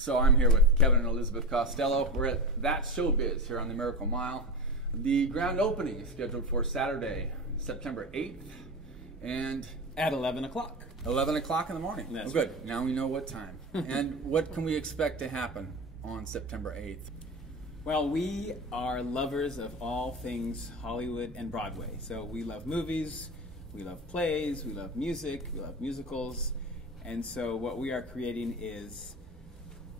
So I'm here with Kevin and Elizabeth Costello. We're at That Showbiz here on the Miracle Mile. The grand opening is scheduled for Saturday, September 8th, and at 11 o'clock. 11 o'clock in the morning. That's good. Now we know what time. And what can we expect to happen on September 8th? Well, we are lovers of all things Hollywood and Broadway. So we love movies, we love plays, we love music, we love musicals. And so what we are creating is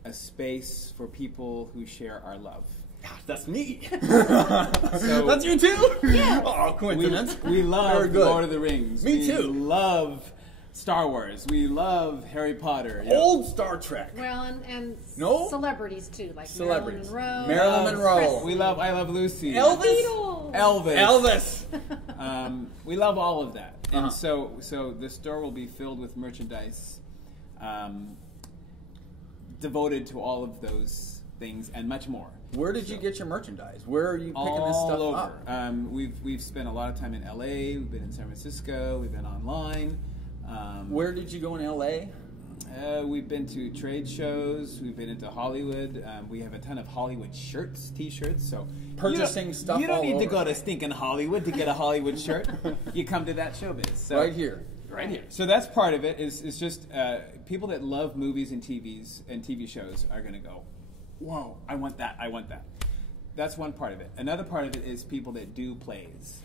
a space for people who share our love. Gosh, that's me. So that's you too? Yeah. Oh, coincidence. We love Lord of the Rings. Me too. We love Star Wars. We love Harry Potter. Old Star Trek. Well, and No? celebrities too, like Celebrities. Marilyn Monroe. Marilyn Monroe. I Love Lucy. Elvis? Elvis. Elvis. We love all of that. And so the store will be filled with merchandise devoted to all of those things and much more. Where did you get your merchandise? Where are you picking this stuff all up? over. We've spent a lot of time in LA. We've been in San Francisco. We've been online. Where did you go in LA? We've been to trade shows. We've been into Hollywood. We have a ton of Hollywood shirts, T-shirts. So Purchasing stuff. You don't all need to over. go to stinking Hollywood to get a Hollywood shirt. You come to That Showbiz. So, Right here. Right here. So that's part of it. Is just people that love movies and TV shows are going to go, whoa, I want that. I want that. That's one part of it. Another part of it is people that do plays.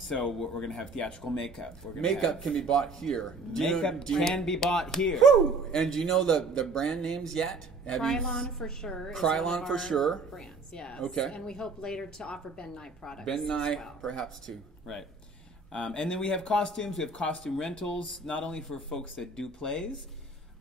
So we're going to have theatrical makeup. Makeup can be bought here. Makeup can be bought here. Woo! And do you know the brand names yet? Krylon for sure. Krylon for sure. Brands, yes. Okay. And we hope later to offer Ben Nye products. Ben Nye, as well. perhaps too. Right. And then we have costumes. We have costume rentals, not only for folks that do plays,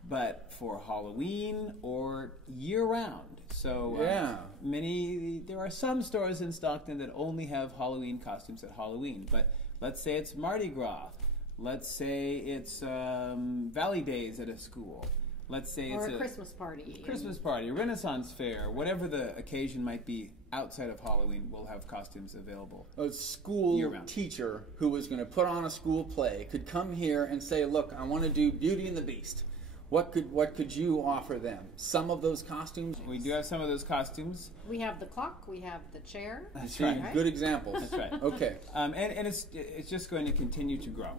but for Halloween or year-round. So there are some stores in Stockton that only have Halloween costumes at Halloween. But let's say it's Mardi Gras. Let's say it's Valley Days at a school. Let's say it's a Christmas party. Christmas party, Renaissance fair, whatever the occasion might be outside of Halloween, we'll have costumes available. A school teacher who was going to put on a school play could come here and say, look, I want to do Beauty and the Beast. What could you offer them? Some of those costumes? We do have some of those costumes. We have the clock. We have the chair. That's right. Good examples. That's right. Okay. And it's just going to continue to grow.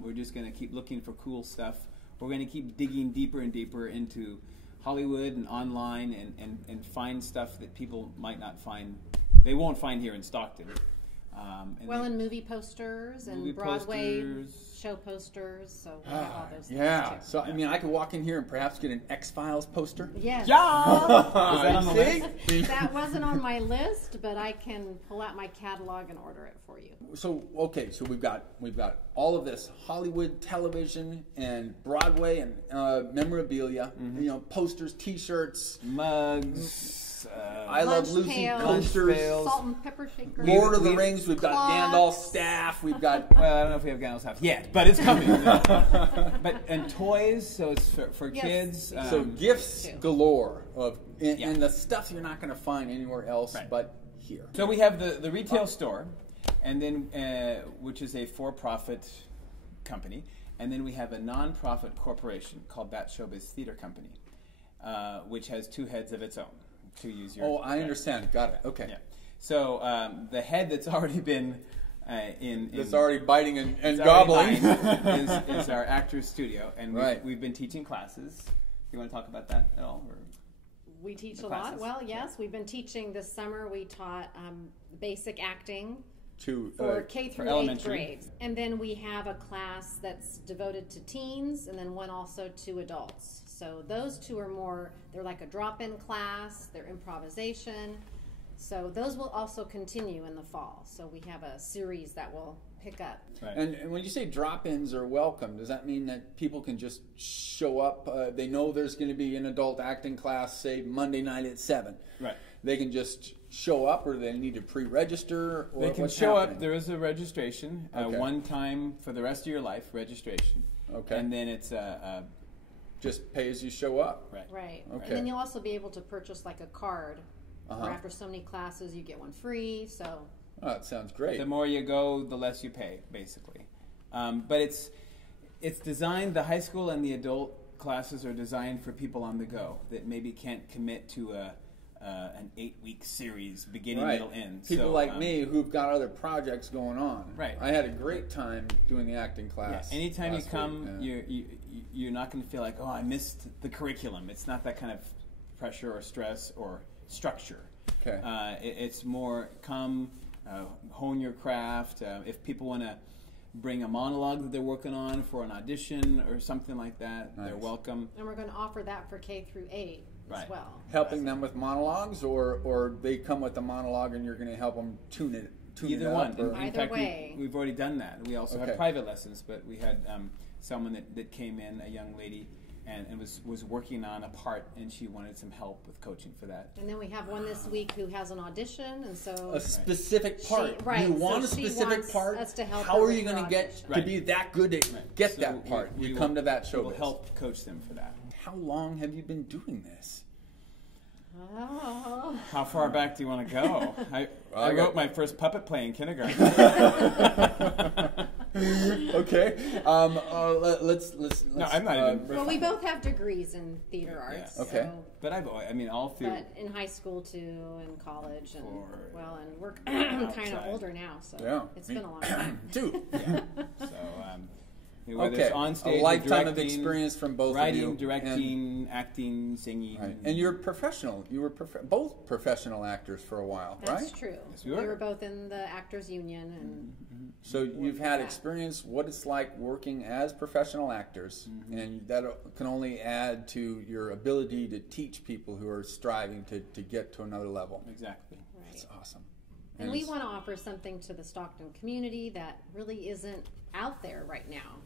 We're just going to keep looking for cool stuff. We're going to keep digging deeper and deeper into Hollywood and online and find stuff that people might not find. They won't find here in Stockton. And movie posters and Broadway show posters. So we have all those things too. So I mean, I could walk in here and perhaps get an X-Files poster. Yes. Yeah. Is that on the list? That wasn't on my list, but I can pull out my catalog and order it for you. So so we've got all of this Hollywood television and Broadway and memorabilia. Mm-hmm. You know, posters, T-shirts, mugs. I Love Lucy posters, salt and pepper shakers. Lord of the Rings. We've got Gandalf's staff. We've got. Well, I don't know if we have Gandalf's staff yet, but it's coming. And toys, so it's for kids. So gifts galore and the stuff you're not going to find anywhere else but here. So we have the retail store, and then which is a for-profit company, and then we have a non-profit corporation called That Showbiz Theater Company, which has two heads of its own. To use your I understand. Got it. Okay. Yeah. So the head that's already been that's already biting and gobbling is our actor's studio, and we've been teaching classes. Do you want to talk about that at all? Or we teach a lot. Well, yes, we've been teaching this summer. We taught basic acting for K through 8th grades, and then we have a class that's devoted to teens, and then one also to adults. So those two are more, they're like a drop-in class, they're improvisation. So those will also continue in the fall. So we have a series that will pick up. Right. And when you say drop-ins are welcome, does that mean that people can just show up? They know there's going to be an adult acting class, say Monday night at 7. Right. They can just show up, or they need to pre-register? Or they can show up. There is a registration, one time for the rest of your life registration. Okay. And then it's just pay as you show up. Right. Okay. And then you'll also be able to purchase like a card. Or after so many classes, you get one free. So. Oh, that sounds great. The more you go, the less you pay, basically. But it's designed. The high school and the adult classes are designed for people on the go that maybe can't commit to an 8-week series, beginning, middle, end. People like me who've got other projects going on. Right. I had a great time doing the acting class. Yeah. Anytime you come, you're not going to feel like, oh, I missed the curriculum. It's not that kind of pressure or stress or structure. Okay. It's more come, hone your craft. If people want to bring a monologue that they're working on for an audition or something like that, they're welcome. And we're going to offer that for K through 8 as well. Helping them with monologues, or they come with a monologue and you're going to help them tune it Either up, one. or? In fact, we've already done that. We also have private lessons, but we had someone that came in, a young lady, and was working on a part, and she wanted some help with coaching for that. And then we have one this week who has an audition, and so a specific part. You want a specific part. Us to help. How are you going to get to be that good at get that part? You come to that show. We'll help coach them for that. How long have you been doing this? Oh. How far back do you want to go? I wrote my first puppet play in kindergarten. Okay. Let's. No, I'm not even. Well, we both have degrees in theater arts. Yeah. Okay. So, but all through. But in high school too, and college, and and we're kind of older now, so it's been a long time. Too. Yeah. So. Whether it's on stage, a lifetime of experience from both writing, of you. Directing, acting, singing. Right. And you're professional. You were both professional actors for a while, right? That's true. Yes, we were both in the Actors Union. And so you've had experience what it's like working as professional actors, and that can only add to your ability to teach people who are striving to get to another level. Exactly. Right. That's awesome. And we want to offer something to the Stockton community that really isn't out there right now.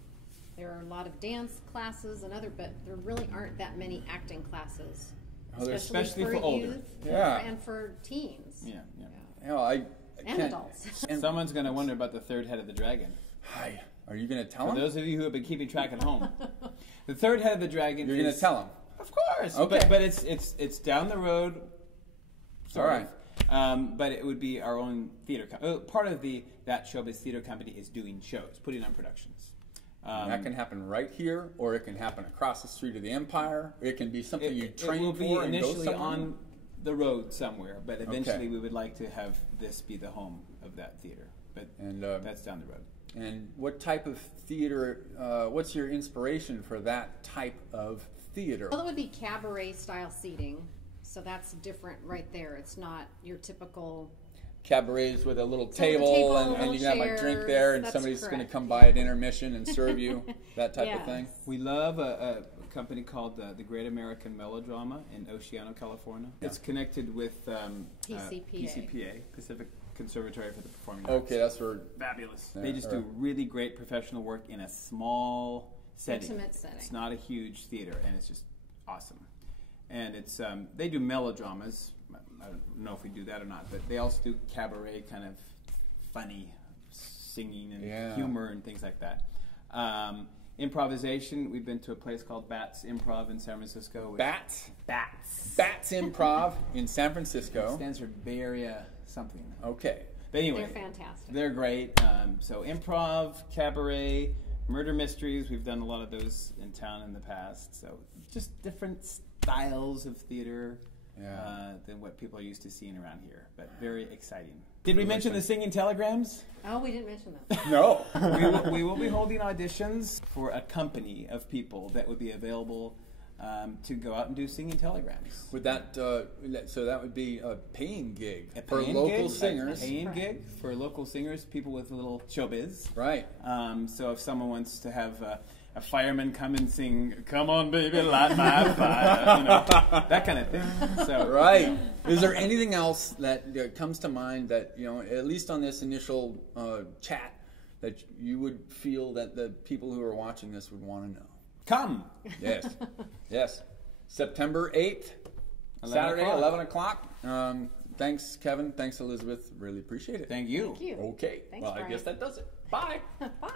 There are a lot of dance classes and but there really aren't that many acting classes, especially for older youth, and for teens. Yeah. You know, and adults. And someone's going to wonder about the third head of the dragon. Hi, are you going to tell them? For those of you who have been keeping track at home, the third head of the dragon. You're going to tell them, of course. Okay, but it's down the road. All right. But it would be our own theater. Part of that Showbiz theater company is doing shows, putting on productions. That can happen right here, or it can happen across the street of the Empire. It can be something you train for. It will be initially and go on the road somewhere, but eventually we would like to have this be the home of that theater. But that's down the road. And what type of theater? What's your inspiration for that type of theater? Well, it would be cabaret style seating, so that's different right there. It's not your typical. Cabarets with a little table and you can have a drink there, and somebody's going to come by at intermission and serve you, that type of thing. We love a company called the Great American Melodrama in Oceano, California. Yeah. It's connected with PCPA, Pacific Conservatory for the Performing Arts. Okay, that's where fabulous. They just do really great professional work in a small setting. Intimate setting. It's not a huge theater, and it's just awesome. And it's they do melodramas. I don't know if we do that or not, but they also do cabaret, kind of funny singing and humor and things like that. Improvisation, we've been to a place called Bats Improv in San Francisco. Bats Improv in San Francisco. It stands for Bay Area something. Okay. But anyway, they're fantastic. They're great. So improv, cabaret, murder mysteries, we've done a lot of those in town in the past. So just different styles of theater. Than what people are used to seeing around here, but very exciting. Did we mention the singing telegrams? Oh, we didn't mention them. No. we will be holding auditions for a company of people that would be available to go out and do singing telegrams. Would that so that would be a paying gig for local singers? A paying gig for local singers, people with a little showbiz. Right. So if someone wants to have a fireman come and sing, "Come on, baby, light my fire," that kind of thing. So, right. Is there anything else that comes to mind that, at least on this initial chat, that you would feel that the people who are watching this would want to know? Come. Yes. September 8th, Saturday, 11 o'clock. Thanks, Kevin. Thanks, Elizabeth. Really appreciate it. Thank you. Thank you. Okay. Thanks, well, Brian. I guess that does it. Bye. Bye.